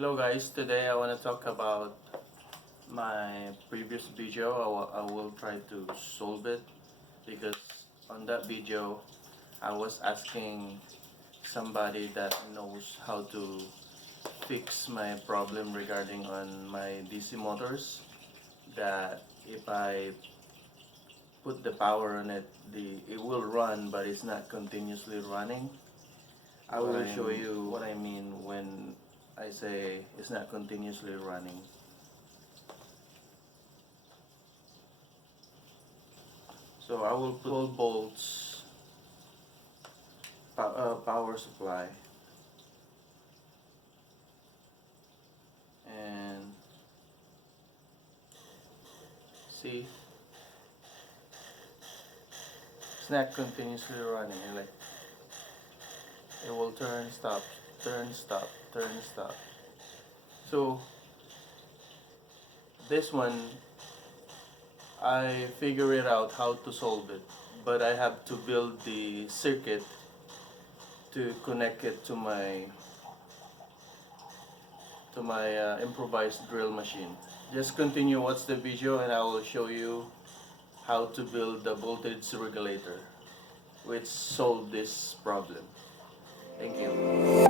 Hello guys, today I want to talk about my previous video. I will try to solve it because on that video I was asking somebody that knows how to fix my problem regarding on my DC motors, that if I put the power on it, it will run but it's not continuously running. I will show you what I mean when I say it's not continuously running. So I will put 12 volts power supply, and see, it's not continuously running. Like, it will turn, stop, turn, stop, turn, stop. So this one, I figure it out how to solve it, but I have to build the circuit to connect it to my improvised drill machine. Just continue watch the video and I will show you how to build the voltage regulator, which solve this problem. Thank you.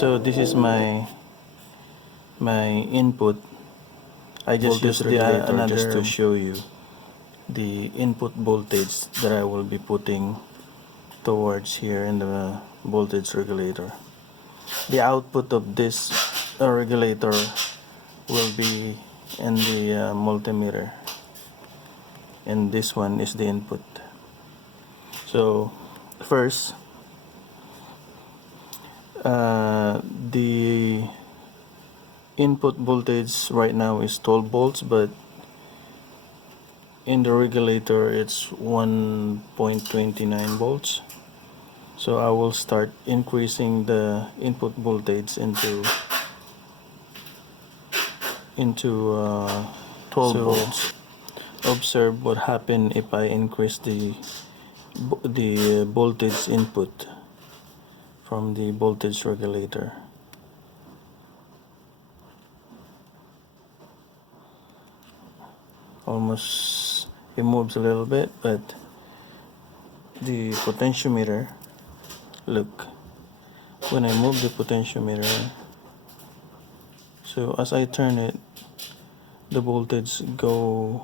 So this is my input. I just used the another just to show you the input voltage that I will be putting towards here in the voltage regulator. The output of this regulator will be in the multimeter, and this one is the input. So first, the input voltage right now is 12 volts, but in the regulator it's 1.29 volts. So I will start increasing the input voltage into 12 volts. Observe what happens if I increase the voltage input from the voltage regulator. Almost it moves a little bit, but the potentiometer, look, when I move the potentiometer, so as I turn it, the voltage go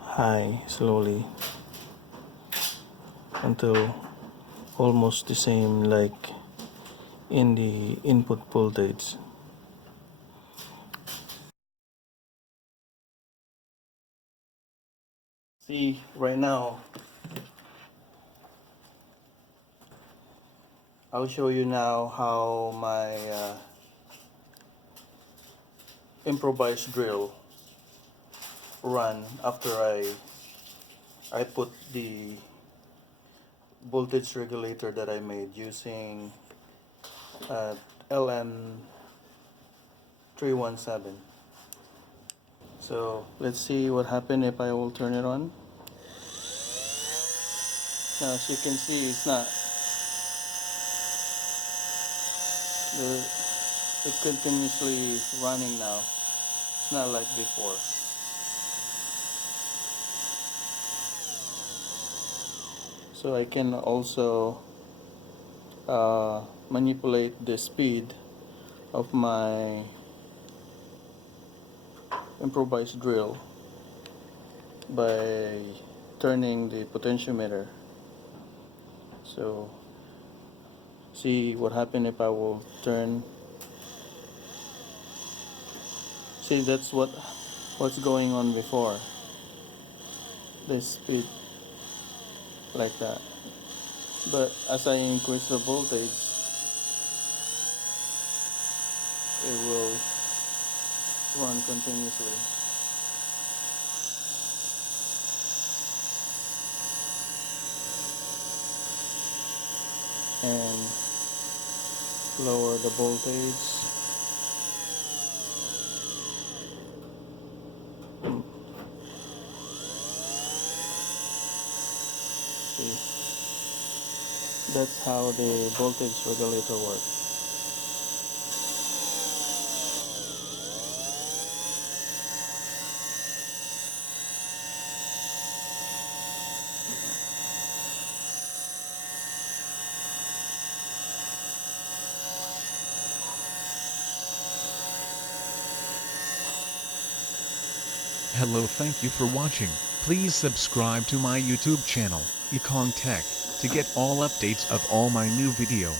high slowly until almost the same like in the input voltage. See, right now I'll show you now how my improvised drill run after I put the voltage regulator that I made using LM317. So let's see what happened if I will turn it on. Now, as you can see, it's not it's continuously running now. It's not like before. So I can also manipulate the speed of my improvised drill by turning the potentiometer. So see what happened if I will turn. See, that's what's going on before. This speed like that. But as I increase the voltage, it will run continuously. And lower the voltage. See, that's how the voltage regulator works. Hello, thank you for watching. Please subscribe to my YouTube channel, Ikong Tech, to get all updates of all my new video.